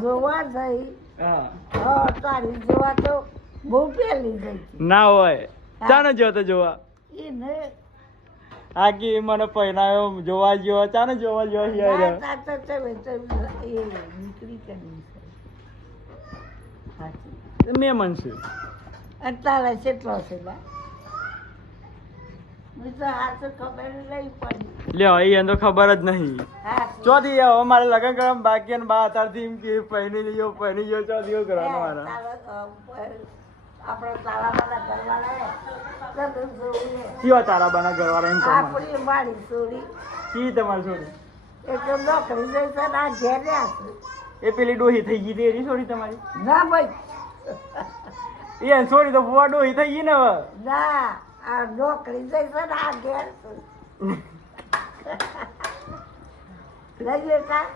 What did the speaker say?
જોવા જઈ હા તારી જોવા તો બહુ પેલી જઈ ના હોય ચાનો જો તો જોવા એને આખી મને પહેરાયો જોવા ગયો ચાનો જોવા ગયો યાર નીકળી કરી મેં મનસું તારા કેટલો છે ખબર નહીં પડી લ્યો એ તો ખબર જ નહીં ચોથી હવે મારે લગન કરવા બાકી અને બા અત્યારથી એમ કે પહેરી ગયો ચોથી કરવાનું મારા આપણા તારાબાના ઘરવાળા કયો તારા બાના ઘરવાળા એમ આપણી મારી છોડી કી તમારી છોડી એ તો નોકરી જઈ છે આ ઘેરે હશે એ પેલી ડોહી થઈ ગઈ તેરી છોડી તમારી ના ભાઈ એ છોડી તો ફુવા ડોહી થઈ ગઈ ને હવે ના આ નોકરી જઈ છે ને આ ઘેર છે લઈએ કા